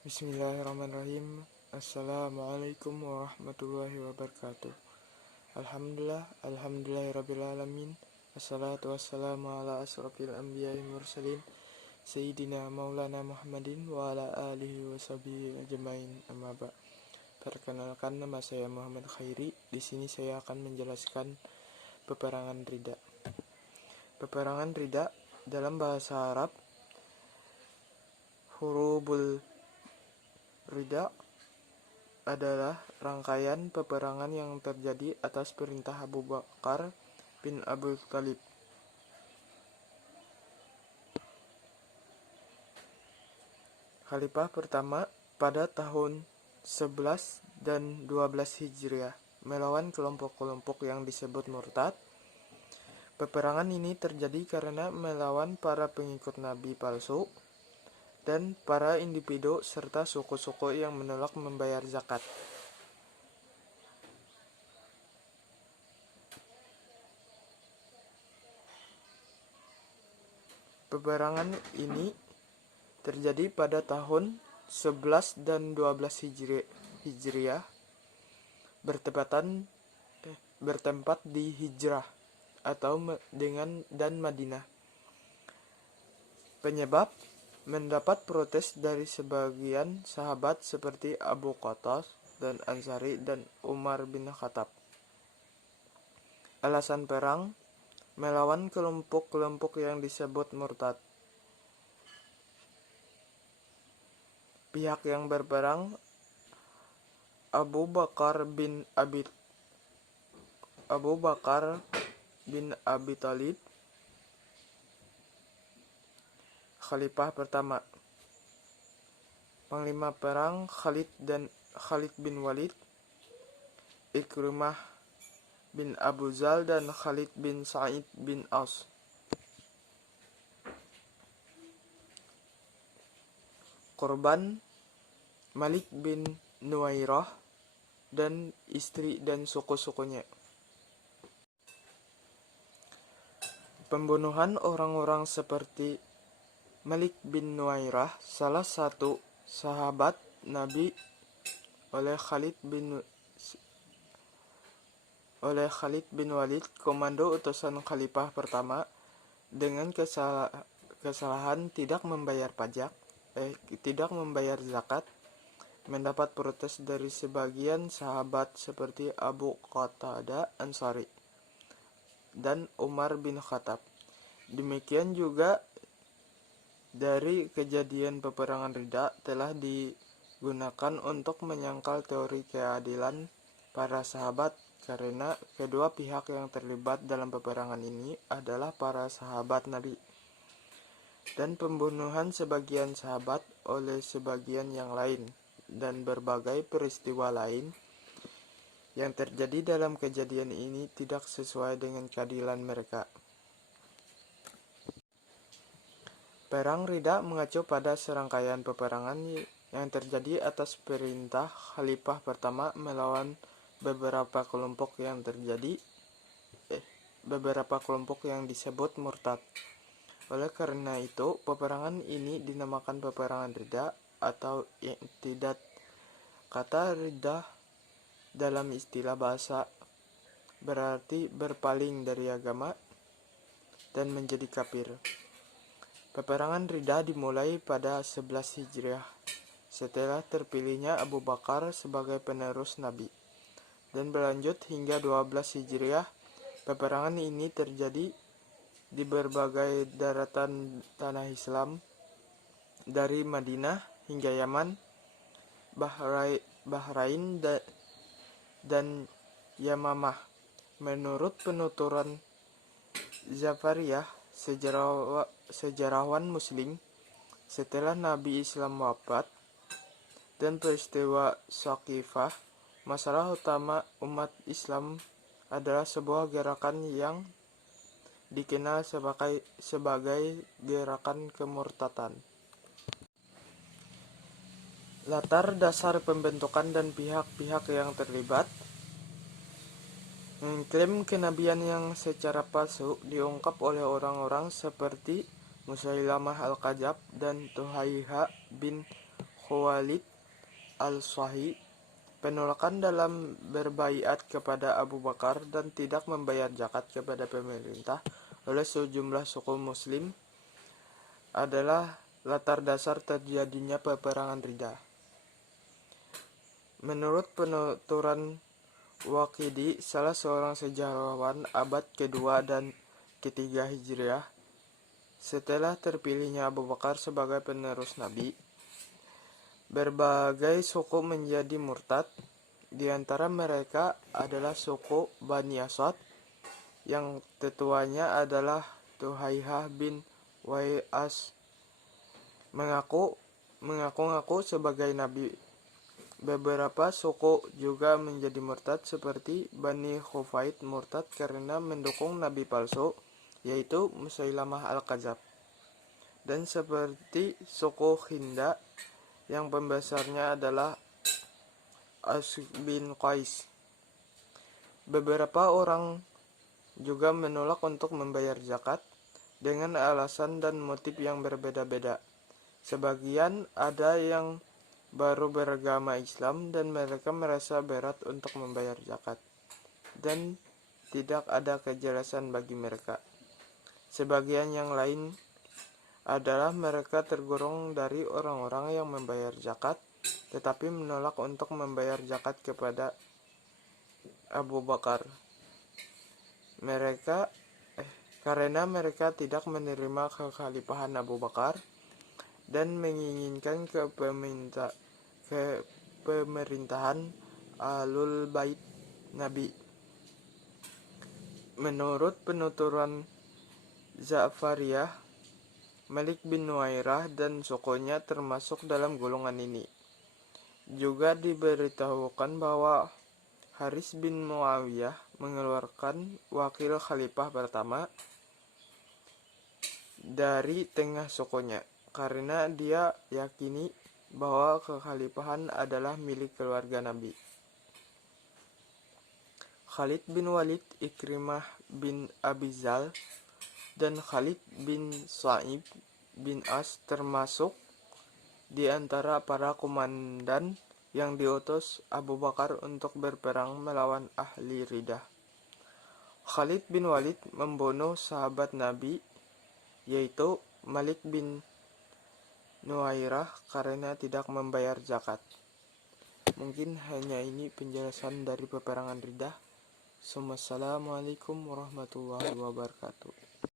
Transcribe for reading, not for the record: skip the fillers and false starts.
Bismillahirrahmanirrahim. Assalamualaikum warahmatullahi wabarakatuh. Alhamdulillahirrabbilalamin. Assalatu wassalamu ala asrafil anbiya'i mursalin Sayyidina Maulana Muhammadin wa ala alihi wa sahbihi ajmain, amma ba'. Perkenalkan, nama saya Muhammad Khairi. Di sini saya akan menjelaskan peperangan Ridha. Peperangan Ridha dalam bahasa Arab, hurubul Ridha adalah rangkaian peperangan yang terjadi atas perintah Abu Bakar bin Abu Thalib. Khalifah pertama pada tahun 11 dan 12 Hijriah melawan kelompok-kelompok yang disebut murtad. Peperangan ini terjadi karena melawan para pengikut Nabi palsu dan para individu serta suku-suku yang menolak membayar zakat. Peperangan ini terjadi pada tahun 11 dan 12 Hijriah bertempat di Hijrah atau dengan dan Madinah. Penyebab mendapat protes dari sebagian sahabat seperti Abu Qattas dan Ansari dan Umar bin Khattab. Alasan perang melawan kelompok-kelompok yang disebut murtad. Pihak yang berperang Abu Bakar bin Abi Thalib, Khalifah pertama. Panglima perang Khalid bin Walid, Ikrimah bin Abu Zal dan Khalid bin Sa'id bin Aus. Korban Malik bin Nuwairah dan istri dan suku-sukunya. Pembunuhan orang-orang seperti Malik bin Nuwairah, salah satu sahabat Nabi, oleh Khalid bin Walid, komando utusan Khalifah pertama, dengan kesalahan tidak membayar zakat, mendapat protes dari sebagian sahabat seperti Abu Qatadah Ansari dan Umar bin Khattab. Demikian juga dari kejadian peperangan Ridha telah digunakan untuk menyangkal teori keadilan para sahabat, karena kedua pihak yang terlibat dalam peperangan ini adalah para sahabat Nabi, dan pembunuhan sebagian sahabat oleh sebagian yang lain, dan berbagai peristiwa lain yang terjadi dalam kejadian ini tidak sesuai dengan keadilan mereka. Perang Ridha mengacu pada serangkaian peperangan yang terjadi atas perintah Khalifah pertama melawan beberapa kelompok yang disebut murtad. Oleh karena itu, peperangan ini dinamakan peperangan Ridha atau tidak. Kata Ridha dalam istilah bahasa berarti berpaling dari agama dan menjadi kafir. Peperangan Ridha dimulai pada 11 Hijriah setelah terpilihnya Abu Bakar sebagai penerus Nabi, dan berlanjut hingga 12 Hijriah. Peperangan ini terjadi di berbagai daratan tanah Islam, dari Madinah hingga Yaman, Bahrain dan Yamamah. Menurut penuturan Zafariyah, sejarawan Muslim, setelah Nabi Islam wafat dan peristiwa Saqifah, masalah utama umat Islam adalah sebuah gerakan yang dikenal sebagai gerakan kemurtadan. Latar dasar pembentukan dan pihak-pihak yang terlibat. Mengklaim kenabian yang secara palsu diungkap oleh orang-orang seperti Musailamah Al-Kadzab dan Tuhaiha bin Khuwailid al-Sahih, penolakan dalam berbaiat kepada Abu Bakar dan tidak membayar zakat kepada pemerintah oleh sejumlah suku muslim adalah latar dasar terjadinya peperangan Riddah. Menurut penuturan Waqidi, salah seorang sejarawan abad kedua dan ketiga Hijriah, setelah terpilihnya Abu Bakar sebagai penerus Nabi, berbagai suku menjadi murtad. Di antara mereka adalah suku Bani Asad, yang tetuanya adalah Tuhaihah bin Wai'as mengaku-ngaku sebagai nabi. Beberapa suku juga menjadi murtad seperti Bani Khufaid murtad karena mendukung nabi palsu, yaitu Musailamah al-Kadzab. Dan seperti suku Hinda yang pembesarnya adalah As bin Qais. Beberapa orang juga menolak untuk membayar zakat dengan alasan dan motif yang berbeda-beda. Sebagian ada yang baru beragama Islam dan mereka merasa berat untuk membayar zakat, dan tidak ada kejelasan bagi mereka. Sebagian yang lain adalah mereka tergolong dari orang-orang yang membayar zakat tetapi menolak untuk membayar zakat kepada Abu Bakar. Karena mereka tidak menerima kekhalifahan Abu Bakar dan menginginkan pemerintahan Ahlul Bait Nabi. Menurut penuturan Za'fariyah, Malik bin Nuairah dan sukunya termasuk dalam golongan ini. Juga diberitahukan bahwa Haris bin Muawiyah mengeluarkan wakil khalifah pertama dari tengah sukunya karena dia yakini bahwa kekhalifahan adalah milik keluarga Nabi. Khalid bin Walid, Ikrimah bin Abizal, dan Khalid bin Sa'ib bin As termasuk di antara para komandan yang diutus Abu Bakar untuk berperang melawan ahli Riddah. Khalid bin Walid membunuh sahabat Nabi, yaitu Malik bin Nuairah, karena tidak membayar zakat. Mungkin hanya ini penjelasan dari peperangan Riddah. Assalamualaikum warahmatullahi wabarakatuh.